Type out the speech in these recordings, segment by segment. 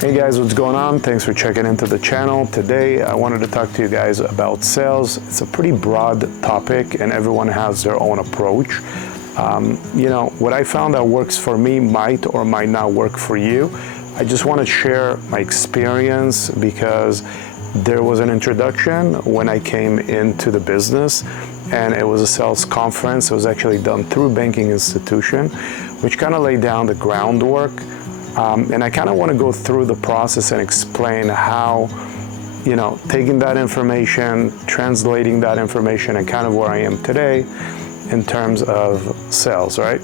Hey guys, what's going on? Thanks for checking into the channel. Today I wanted to talk to you guys about sales. It's a pretty broad topic and everyone has their own approach. What I found that works for me might or might not work for you. I just want to share my experience because there was an introduction when I came into the business, and it was a sales conference. It was actually done through a banking institution, which kind of laid down the groundwork. And I kind of want to go through the process and explain how, taking that information, translating that information, and kind of where I am today in terms of sales, right?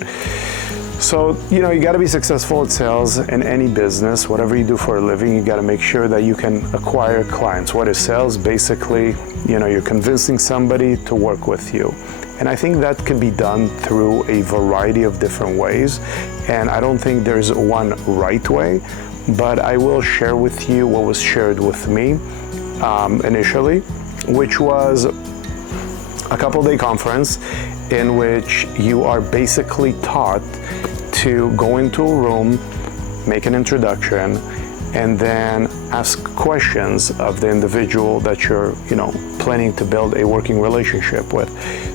So, you got to be successful at sales in any business. Whatever you do for a living, you got to make sure that you can acquire clients. What is sales? Basically, you're convincing somebody to work with you. And I think that can be done through a variety of different ways. And I don't think there's one right way, but I will share with you what was shared with me initially, which was a couple-day conference in which you are basically taught to go into a room, make an introduction, and then ask questions of the individual that you're, planning to build a working relationship with.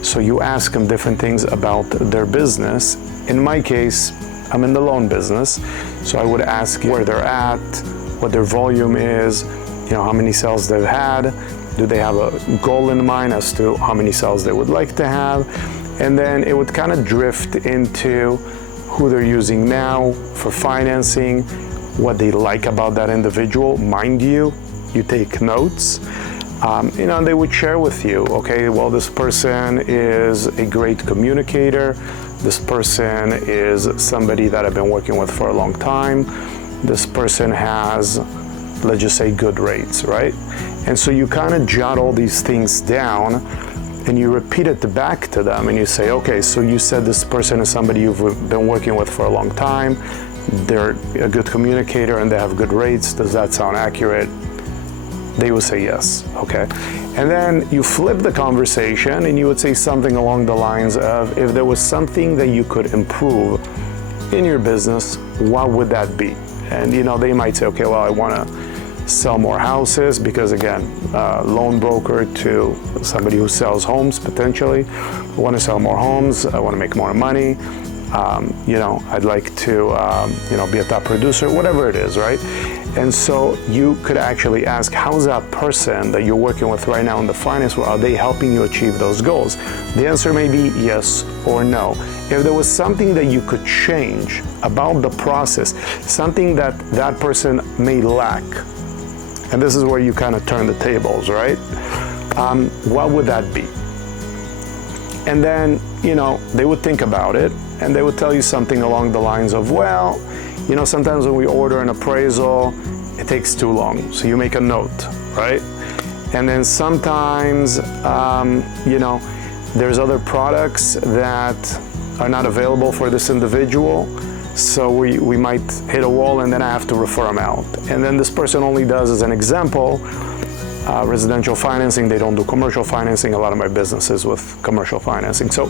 So you ask them different things about their business. In my case, I'm in the loan business, so I would ask where they're at, what their volume is, how many sales they've had, do they have a goal in mind as to how many sales they would like to have, and then it would kind of drift into who they're using now for financing, what they like about that individual. Mind you, you take notes. And they would share with you, okay, well, this person is a great communicator. This person is somebody that I've been working with for a long time. This person has, let's just say, good rates, right? And so you kind of jot all these things down and you repeat it back to them and you say, okay, so you said this person is somebody you've been working with for a long time. They're a good communicator and they have good rates. Does that sound accurate? They would say yes, okay? And then you flip the conversation and you would say something along the lines of, if there was something that you could improve in your business, what would that be? And they might say, okay, well, I want to sell more houses because, again, loan broker to somebody who sells homes potentially. I want to sell more homes. I want to make more money. I'd like to, be a top producer, whatever it is, right? And so you could actually ask, how's that person that you're working with right now in the finance world, are they helping you achieve those goals? The answer may be yes or no. If there was something that you could change about the process, something that that person may lack, and this is where you kind of turn the tables, right? What would that be? And then, they would think about it and they would tell you something along the lines of, well, sometimes when we order an appraisal, it takes too long. So you make a note, right? And then sometimes, there's other products that are not available for this individual. So we might hit a wall and then I have to refer them out. And then this person only does, as an example, residential financing. They don't do commercial financing. A lot of my business is with commercial financing. So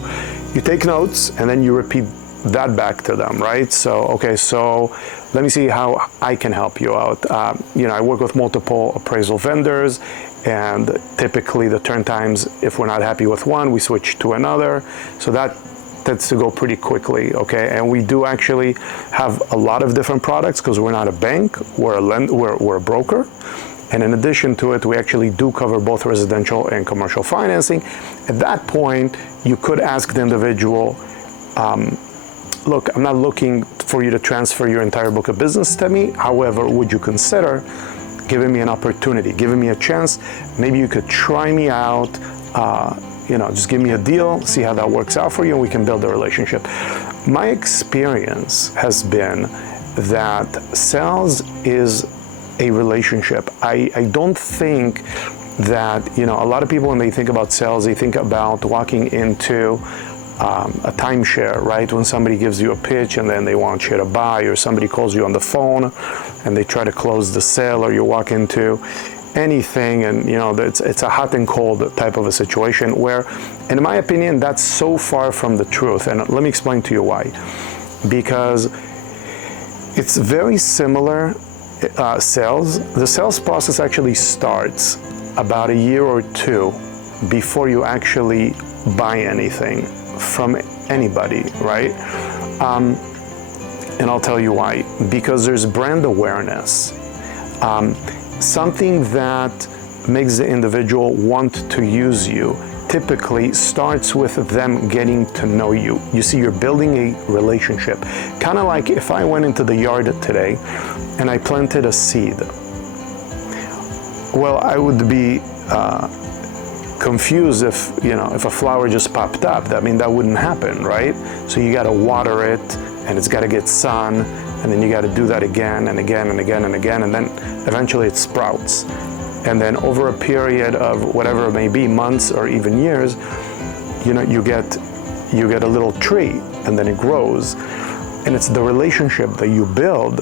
you take notes and then you repeat that back to them, right? So, okay, so let me see how I can help you out. I work with multiple appraisal vendors, and typically the turn times, if we're not happy with one, we switch to another. So that tends to go pretty quickly, okay? And we do actually have a lot of different products because we're not a bank, we're a broker. And in addition to it, we actually do cover both residential and commercial financing. At that point, you could ask the individual, look, I'm not looking for you to transfer your entire book of business to me. However, would you consider giving me an opportunity, giving me a chance? Maybe you could try me out, just give me a deal, see how that works out for you, and we can build a relationship. My experience has been that sales is a relationship. I don't think that, a lot of people, when they think about sales, they think about walking into a timeshare, right? When somebody gives you a pitch and then they want you to buy, or somebody calls you on the phone and they try to close the sale, or you walk into anything and it's a hot and cold type of a situation where, in my opinion, that's so far from the truth. And let me explain to you why. Because it's very similar sales, the sales process actually starts about a year or two before you actually buy anything from anybody, right? And I'll tell you why. Because there's brand awareness. Something that makes the individual want to use you typically starts with them getting to know you. You see, you're building a relationship. Kind of like if I went into the yard today and I planted a seed. Well, I would be confused if a flower just popped up. I mean, that wouldn't happen, right? So you got to water it, and it's got to get sun, and then you got to do that again and again and again and again, and then eventually it sprouts. And then over a period of whatever it may be, months or even years, you get a little tree, and then it grows. And it's the relationship that you build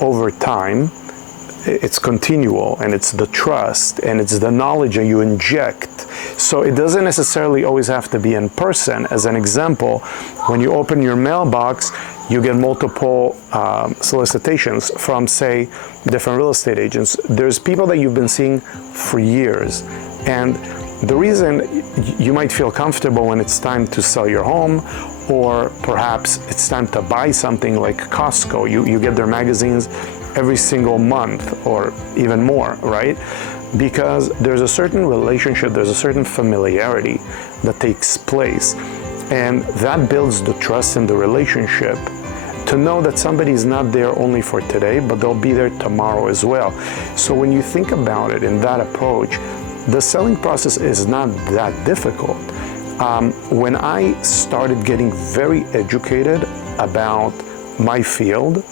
over time. It's continual, and it's the trust, and it's the knowledge that you inject. So it doesn't necessarily always have to be in person. As an example, when you open your mailbox, you get multiple solicitations from, say, different real estate agents. There's people that you've been seeing for years. And the reason you might feel comfortable when it's time to sell your home, or perhaps it's time to buy something like Costco. You get their magazines every single month or even more, right? Because there's a certain relationship, there's a certain familiarity that takes place. And that builds the trust in the relationship to know that somebody is not there only for today, but they'll be there tomorrow as well. So when you think about it in that approach, the selling process is not that difficult. When I started getting very educated about my field,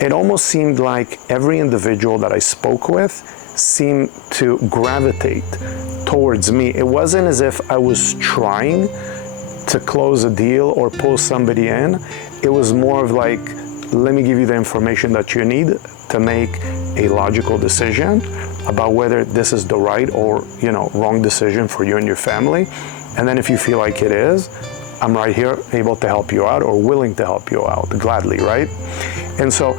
it almost seemed like every individual that I spoke with seemed to gravitate towards me. It wasn't as if I was trying to close a deal or pull somebody in. It was more of like, let me give you the information that you need to make a logical decision about whether this is the right or wrong decision for you and your family. And then if you feel like it is, I'm right here able to help you out or willing to help you out gladly, right? And so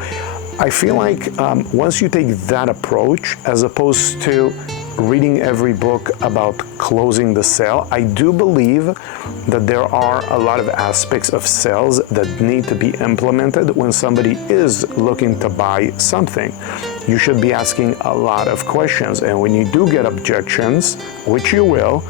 I feel like once you take that approach, as opposed to reading every book about closing the sale, I do believe that there are a lot of aspects of sales that need to be implemented when somebody is looking to buy something. You should be asking a lot of questions, and when you do get objections, which you will,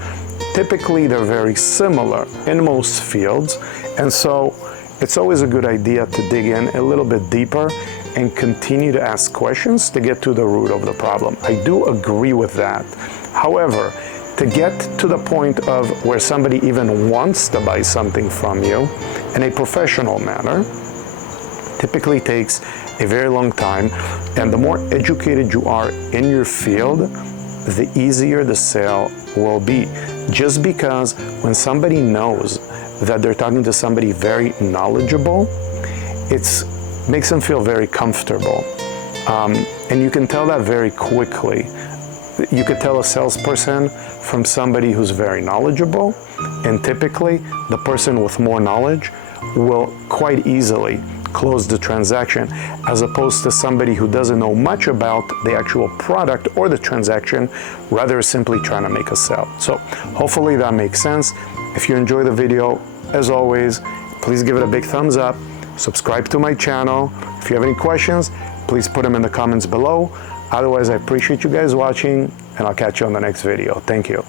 typically they're very similar in most fields, and so it's always a good idea to dig in a little bit deeper and continue to ask questions to get to the root of the problem. I do agree with that. However, to get to the point of where somebody even wants to buy something from you in a professional manner typically takes a very long time, and the more educated you are in your field, the easier the sale will be. Just because when somebody knows that they're talking to somebody very knowledgeable, it makes them feel very comfortable. And you can tell that very quickly. You could tell a salesperson from somebody who's very knowledgeable, and typically the person with more knowledge will quite easily close the transaction, as opposed to somebody who doesn't know much about the actual product or the transaction, rather simply trying to make a sale. So hopefully that makes sense. If you enjoy the video, as always, please give it a big thumbs up, subscribe to my channel. If you have any questions, please put them in the comments below. Otherwise, I appreciate you guys watching, and I'll catch you on the next video. Thank you.